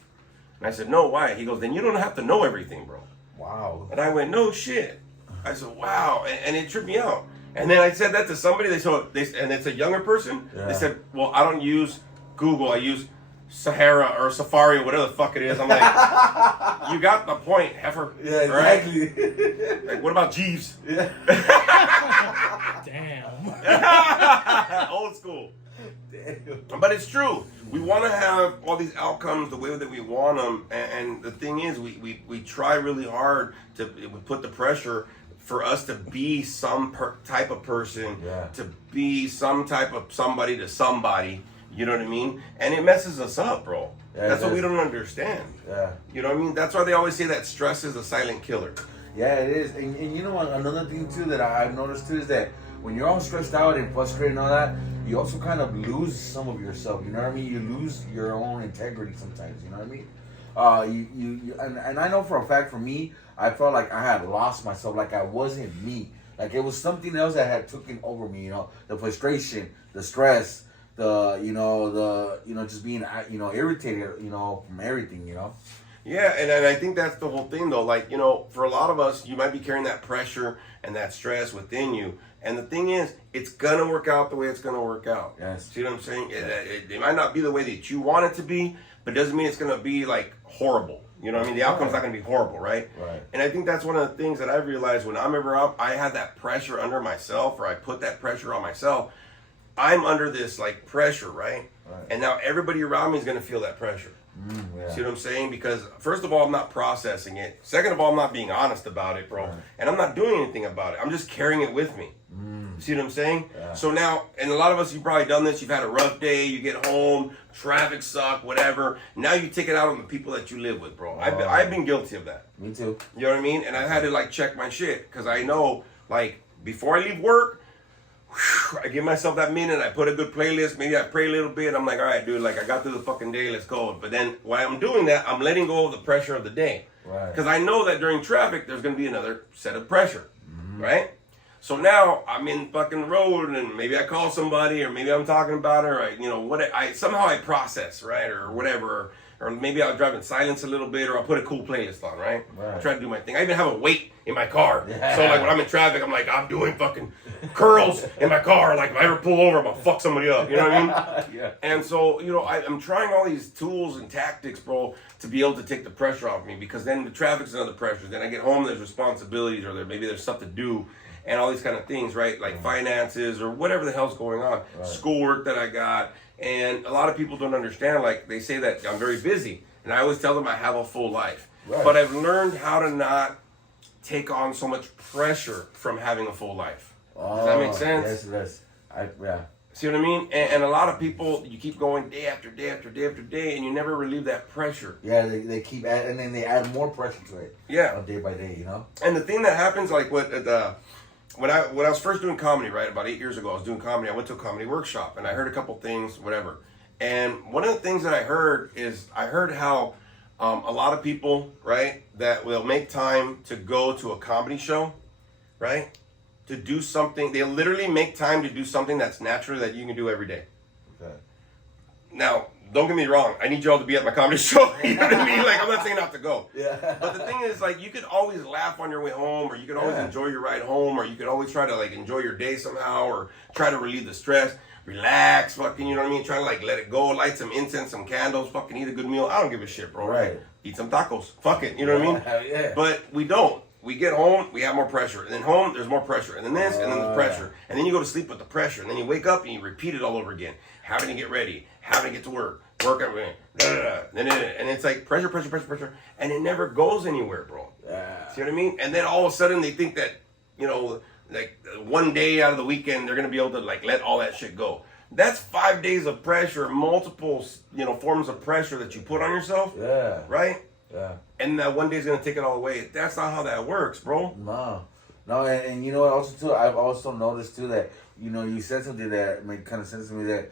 And I said, no, why? He goes, then you don't have to know everything, bro. Wow. And I went, no shit. I said, wow. And it tripped me out. And then I said that to somebody, and it's a younger person. Yeah. They said, well, I don't use Google. I use Sahara or Safari or whatever the fuck it is. I'm like, you got the point, heifer. Yeah, exactly. Right? Like, what about Jeeves? Yeah. Damn. Old school. Damn. But it's true. We want to have all these outcomes the way that we want them. And the thing is, we try really hard to put the pressure for us to be some type of person, to be some type of somebody to somebody, you know what I mean? And it messes us up, bro. Yeah, that's what we don't understand. Yeah. You know what I mean? That's why they always say that stress is a silent killer. Yeah, it is. And you know what? Another thing, too, that I've noticed, too, is that when you're all stressed out and frustrated and all that, you also kind of lose some of yourself, you know what I mean? You lose your own integrity sometimes, you know what I mean? And I know for a fact, for me, I felt like I had lost myself, like I wasn't me. Like it was something else that had taken over me, you know, the frustration, the stress, just being, irritated, from everything, Yeah, and I think that's the whole thing, though. Like, you know, for a lot of us, you might be carrying that pressure and that stress within you. And the thing is, it's going to work out the way it's going to work out. Yes. See what I'm saying? It might not be the way that you want it to be, but it doesn't mean it's going to be, like, horrible. You know what I mean? The outcome's not going to be horrible, right? Right. And I think that's one of the things that I've realized when I'm ever up, I have that pressure under myself, or I put that pressure on myself. I'm under this, like, pressure, right? And now everybody around me is going to feel that pressure. Yeah. See what I'm saying? Because first of all, I'm not processing it. Second of all, I'm not being honest about it, bro. Right. And I'm not doing anything about it. I'm just carrying it with me. See what I'm saying? Yeah. So now, and a lot of us, you've probably done this. You've had a rough day. You get home, traffic suck, whatever. Now you take it out on the people that you live with, bro. I've been guilty of that. Me too. You know what I mean? And I've had to like check my shit because I know, like, before I leave work, I give myself that minute. I put a good playlist. Maybe I pray a little bit. I'm like, all right, dude. Like, I got through the fucking day. Let's go. But then while I'm doing that, I'm letting go of the pressure of the day. Right. Because I know that during traffic, there's going to be another set of pressure. Right? So now I'm in fucking road, and maybe I call somebody, or maybe I'm talking about her. Or, you know, somehow I process, right, or whatever. Or maybe I'll drive in silence a little bit, or I'll put a cool playlist on, right? I try to do my thing. I even have a weight in my car. Yeah. So, like, when I'm in traffic, I'm like, I'm doing fucking curls in my car. Like, if I ever pull over, I'm going to fuck somebody up. You know what I mean? Yeah. And so, you know, I'm trying all these tools and tactics, bro, to be able to take the pressure off me. Because then the traffic's another pressure. Then I get home, there's responsibilities, or maybe there's stuff to do. And all these kind of things, right? Like finances or whatever the hell's going on. Right. Schoolwork that I got. And a lot of people don't understand. Like, they say that I'm very busy. And I always tell them I have a full life. Right. But I've learned how to not take on so much pressure from having a full life. Does that make sense? Yes. Yeah. See what I mean? And a lot of people, you keep going day after day after day after day, and you never relieve that pressure. Yeah, they keep and then they add more pressure to it. Yeah. Day by day, you know? And the thing that happens, like, when I was first doing comedy, right, about 8 years ago, I was doing comedy. I went to a comedy workshop, and I heard a couple things, whatever. And one of the things that I heard how a lot of people, right, that will make time to go to a comedy show, right, to do something. They literally make time to do something that's natural that you can do every day. Okay. Now, don't get me wrong. I need y'all to be at my comedy show. You know what I mean? Like, I'm not saying not to go. Yeah. But the thing is, like, you could always laugh on your way home, or you could always enjoy your ride home, or you could always try to, like, enjoy your day somehow, or try to relieve the stress. Relax, fucking, you know what I mean? Try to, like, let it go. Light some incense, some candles, fucking eat a good meal. I don't give a shit, bro. Right. Eat some tacos. Fuck it. You know what I mean? Yeah. But we don't. We get home, we have more pressure. And then home, there's more pressure. And then this, and then the pressure. And then you go to sleep with the pressure. And then you wake up and you repeat it all over again. Having to get ready. Having to get to work. Work everything. And it's like pressure. And it never goes anywhere, bro. Yeah. See what I mean? And then all of a sudden they think that, you know, like one day out of the weekend, they're going to be able to, like, let all that shit go. That's 5 days of pressure, multiple, you know, forms of pressure that you put on yourself. Yeah. Right? Yeah. And that one day is going to take it all away. That's not how that works, bro. No, and you know what? Also, too, I've also noticed too that, you know, you said something that made kind of sense to me, that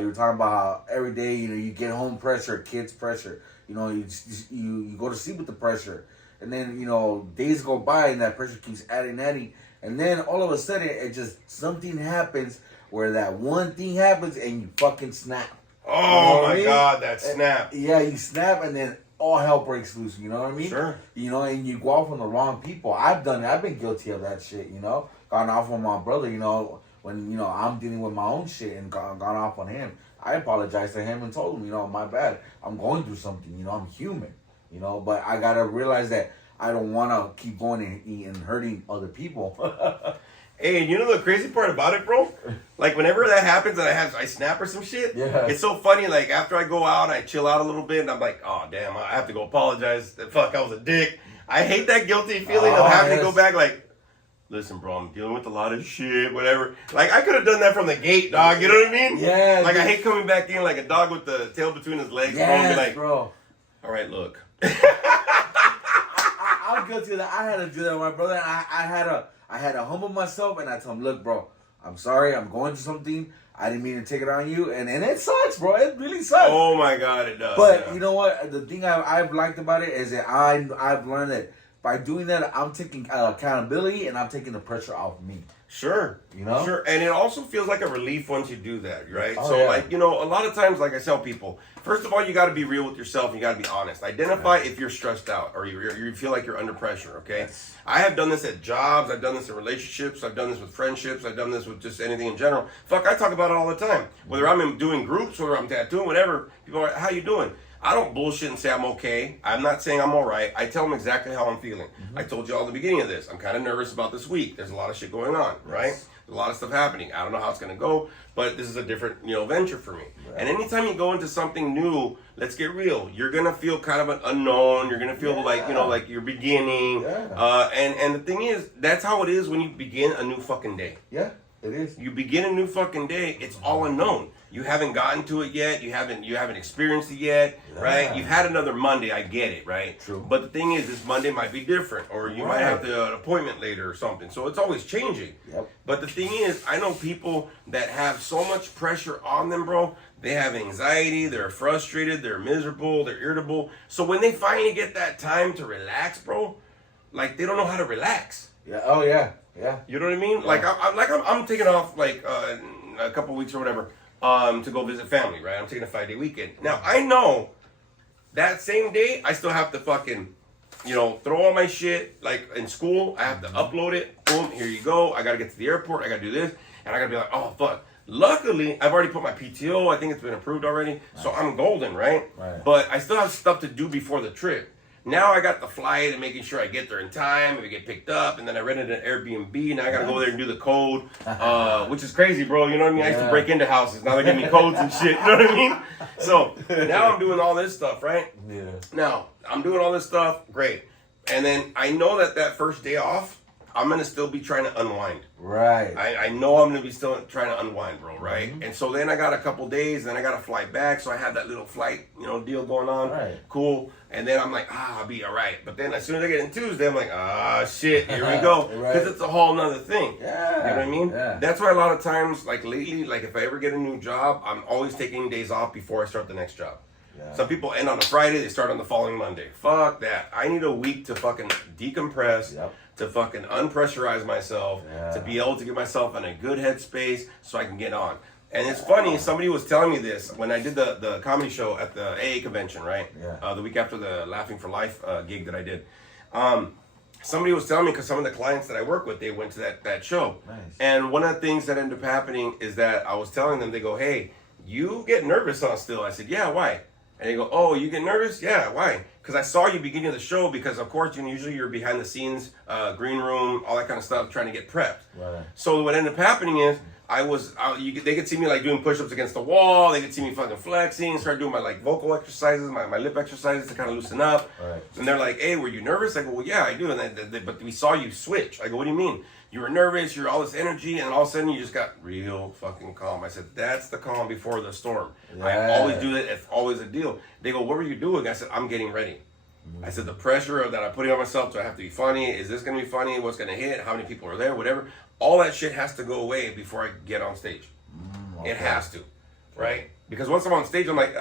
you were talking about how every day, you know, you get home pressure, kids pressure. You know, you go to sleep with the pressure, and then, you know, days go by and that pressure keeps adding, and then all of a sudden it just something happens where that one thing happens and you fucking snap. Oh, my God, that snap. Yeah, you snap, and then all hell breaks loose, you know what I mean? Sure. You know, and you go off on the wrong people. I've done it. I've been guilty of that shit, you know? Gone off on my brother, you know, when, you know, I'm dealing with my own shit and gone off on him. I apologized to him and told him, you know, my bad. I'm going through something, you know, I'm human, you know? But I got to realize that I don't want to keep going and hurting other people. Hey, and you know the crazy part about it, bro? Like, whenever that happens and I snap or some shit, it's so funny. Like, after I go out, I chill out a little bit, and I'm like, oh, damn, I have to go apologize. Fuck, I was a dick. I hate that guilty feeling of having to go back, like, listen, bro, I'm dealing with a lot of shit, whatever. Like, I could have done that from the gate, dog. You know what I mean? Yeah. Like, I hate coming back in like a dog with the tail between his legs, bro. And be like, bro. All right, look. I'm guilty of that. I had to do that with my brother. And I had to humble myself, and I told him, look, bro, I'm sorry. I'm going through something. I didn't mean to take it on you. And it sucks, bro. It really sucks. Oh, my God, it does. But you know what? The thing I've liked about it is that I've learned that by doing that, I'm taking accountability, and I'm taking the pressure off of me. Sure. You know? Sure. And it also feels like a relief once you do that, right? Oh, So, yeah. like, you know, a lot of times, like I tell people, first of all, you got to be real with yourself. And you got to be honest. Identify if you're stressed out or you feel like you're under pressure, okay? Yes. I have done this at jobs. I've done this in relationships. I've done this with friendships. I've done this with just anything in general. Fuck, I talk about it all the time. Whether I'm doing groups, whether I'm tattooing, whatever. People are like, how you doing? I don't bullshit and say I'm okay. I'm not saying I'm all right. I tell them exactly how I'm feeling. I told you all at the beginning of this. I'm kind of nervous about this week. There's a lot of shit going on, right? A lot of stuff happening. I don't know how it's going to go, but this is a different, you know, venture for me. Right. And anytime you go into something new, let's get real. You're going to feel kind of an unknown. You're going to feel like, you know, like you're beginning. Yeah. And the thing is, that's how it is when you begin a new fucking day. Yeah, it is. You begin a new fucking day, it's all unknown. You haven't gotten to it yet. You haven't experienced it yet, right? You've had another Monday. I get it, right? True. But the thing is, this Monday might be different, or you might have an appointment later or something. So it's always changing. Yep. But the thing is, I know people that have so much pressure on them, bro. They have anxiety. They're frustrated. They're miserable. They're irritable. So when they finally get that time to relax, bro, like they don't know how to relax. Yeah. Oh yeah. Yeah. You know what I mean? Yeah. Like I'm taking off like a couple weeks or whatever. To go visit family, right? I'm taking a 5-day weekend. Now, I know that same day, I still have to fucking, you know, throw all my shit, like in school, I have to upload it. Boom, here you go. I gotta get to the airport. I gotta do this. And I gotta be like, oh, fuck. Luckily, I've already put my PTO. I think it's been approved already. Nice. So I'm golden, right? But I still have stuff to do before the trip. Now I got the flight and making sure I get there in time and we get picked up, and then I rented an Airbnb. Now I gotta go there and do the code, which is crazy, bro. You know what I mean? I used to break into houses. Now they give me codes and shit. You know what I mean? So now I'm doing all this stuff, right? Yeah. Now I'm doing all this stuff, great. And then I know that first day off, I'm gonna still be trying to unwind. Right. I know I'm gonna be still trying to unwind, bro. Right. And so then I got a couple days, then I got to fly back. So I had that little flight, you know, deal going on. Right. Cool. And then I'm like, I'll be all right. But then as soon as I get in Tuesday, I'm like, shit, here we go. Because it's a whole nother thing. Yeah. You know what I mean? Yeah. That's why a lot of times, like lately, like if I ever get a new job, I'm always taking days off before I start the next job. Yeah. Some people end on a Friday, they start on the following Monday. Fuck that. I need a week to fucking decompress. Yep. To fucking unpressurize myself, to be able to get myself in a good headspace so I can get on. And it's funny, somebody was telling me this when I did the comedy show at the AA convention, right? Yeah. The week after the Laughing for Life gig that I did. Somebody was telling me, because some of the clients that I work with, they went to that show. Nice. And one of the things that ended up happening is that I was telling them, they go, hey, you get nervous on still? I said, yeah, why? And they go, oh, you get nervous? Yeah, why? Because I saw you beginning of the show, because of course, usually you're behind the scenes, green room, all that kind of stuff, trying to get prepped. Right. So what ended up happening is, they could see me like doing push-ups against the wall, they could see me fucking flexing, start doing my like vocal exercises, my lip exercises to kind of loosen up. Right. And they're like, hey, were you nervous? I go, well, yeah, I do. And but we saw you switch. I go, what do you mean? You were nervous, you're all this energy, and all of a sudden you just got real fucking calm. I said, that's the calm before the storm. Yeah. I always do that. It's always a deal. They go, what were you doing? I said, I'm getting ready. I said, the pressure that I'm putting on myself, do I have to be funny? Is this going to be funny? What's going to hit? How many people are there? Whatever. All that shit has to go away before I get on stage. Okay. It has to, right? Because once I'm on stage, I'm like,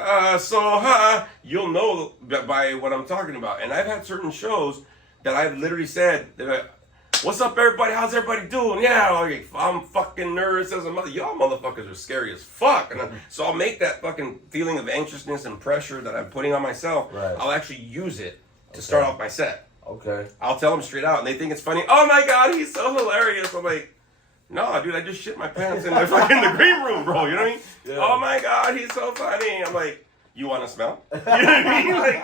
you'll know by what I'm talking about. And I've had certain shows that I've literally said, what's up, everybody? How's everybody doing? Yeah, like, I'm fucking nervous as a mother. Y'all motherfuckers are scary as fuck. And so I'll make that fucking feeling of anxiousness and pressure that I'm putting on myself. Right. I'll actually use it to start off my set. Okay. I'll tell them straight out, and they think it's funny. Oh my God, he's so hilarious. I'm like, no, dude, I just shit my pants in the fucking the green room, bro. You know what I mean? Yeah. Oh my God, he's so funny. I'm like, you want to smell? You know what I mean? Like,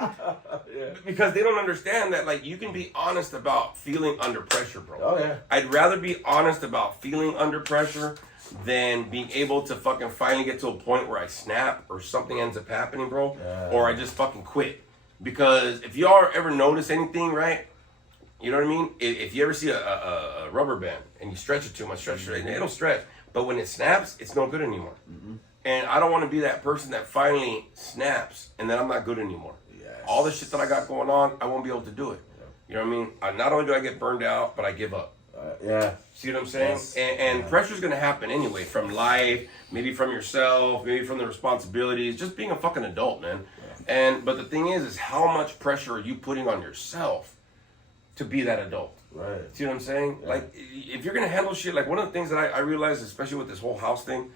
yeah. Because they don't understand that, like, you can be honest about feeling under pressure, bro. Oh, yeah. I'd rather be honest about feeling under pressure than being able to fucking finally get to a point where I snap or something ends up happening, bro. Yeah. Or I just fucking quit. Because if you ever notice anything, right? You know what I mean? If you ever see a rubber band and you stretch it too much, it'll stretch. But when it snaps, it's no good anymore. Mm-hmm. And I don't want to be that person that finally snaps and then I'm not good anymore. Yes. All the shit that I got going on, I won't be able to do it. Yeah. You know what I mean? Not only do I get burned out, but I give up. Yeah. See what I'm saying? Yes. And pressure's going to happen anyway, from life, maybe from yourself, maybe from the responsibilities, just being a fucking adult, man. Yeah. But the thing is how much pressure are you putting on yourself to be that adult. Right. See what I'm saying? Yeah. Like, if you're gonna handle shit, like one of the things that I realized, especially with this whole house thing,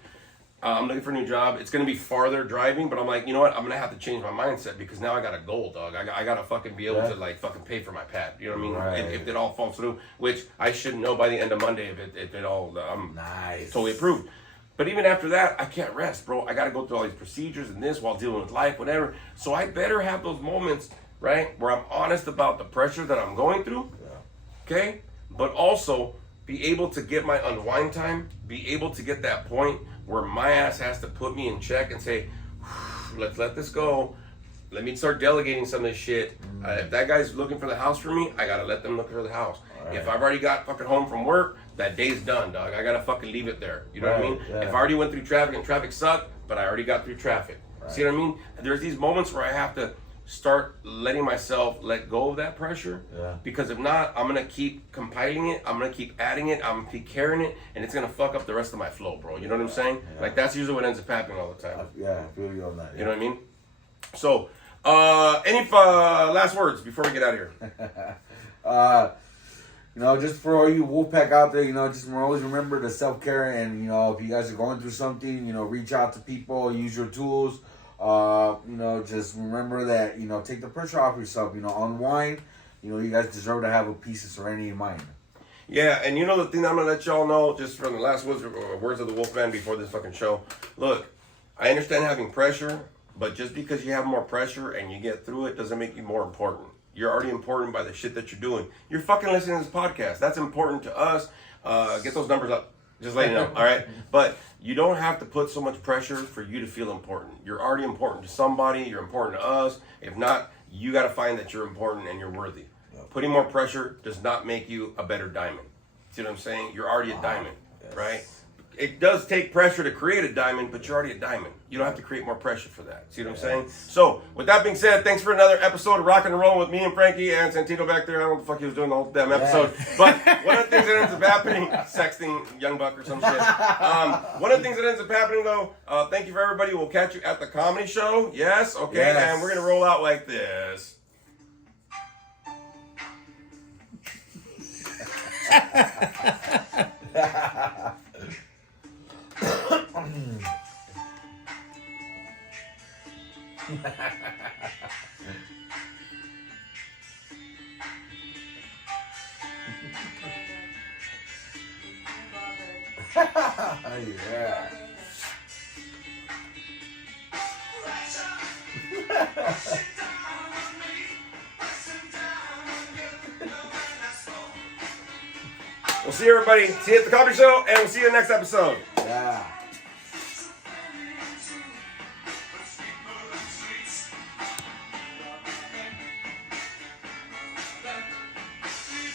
I'm looking for a new job. It's gonna be farther driving, but I'm like, you know what? I'm gonna have to change my mindset because now I got a goal, dog. I gotta fucking be able to like fucking pay for my pad. You know what I mean? Right. If it all falls through, which I should know by the end of Monday if it all Nice. totally approved. But even after that, I can't rest, bro. I gotta go through all these procedures and this while dealing with life, whatever. So I better have those moments, right, where I'm honest about the pressure that I'm going through. Yeah. Okay? But also be able to get my unwind time, be able to get that point where my ass has to put me in check and say, let's let this go. Let me start delegating some of this shit. If that guy's looking for the house for me, I gotta let them look for the house. Right. If I've already got fucking home from work, that day's done, dog. I gotta fucking leave it there. You know what I mean? Yeah. If I already went through traffic and traffic sucked, but I already got through traffic. Right. See what I mean? There's these moments where I have to start letting myself let go of that pressure. Yeah. Because if not, I'm gonna keep compiling it, I'm gonna keep adding it, I'm gonna keep carrying it, and it's gonna fuck up the rest of my flow, bro. You know what I'm saying? Yeah. Like that's usually what ends up happening all the time. Yeah, I feel you on that. Yeah. You know what I mean? So, any last words before we get out of here? You know, just for all you Wolfpack out there, you know, just always remember the self-care, and, you know, if you guys are going through something, you know, reach out to people, use your tools. You know, just remember that, you know, take the pressure off yourself, you know, unwind. You know, you guys deserve to have a peace of serenity in mind. Yeah, and you know the thing I'm gonna let y'all know, just from the last words of the Wolfman before this fucking show. Look, I understand having pressure, but just because you have more pressure and you get through it doesn't make you more important. You're already important by the shit that you're doing. You're fucking listening to this podcast. That's important to us. Get those numbers up. Just let you know, all right? But you don't have to put so much pressure for you to feel important. You're already important to somebody. You're important to us. If not, you got to find that you're important and you're worthy. Yep. Putting more pressure does not make you a better diamond. See what I'm saying? You're already a diamond, right? It does take pressure to create a diamond, but you're already a diamond. You don't have to create more pressure for that. See what I'm saying? So, with that being said, thanks for another episode of Rock and Roll with me and Frankie and Santino back there. I don't know what the fuck he was doing the whole damn episode. But one of the things that ends up happening, sexting Young Buck or some shit. One of the things that ends up happening, though, thank you for everybody. We'll catch you at the comedy show. Yes? Okay. Yes. And we're going to roll out like this. Yeah. We'll see everybody. See you at the comedy show, and we'll see you next episode. Yeah.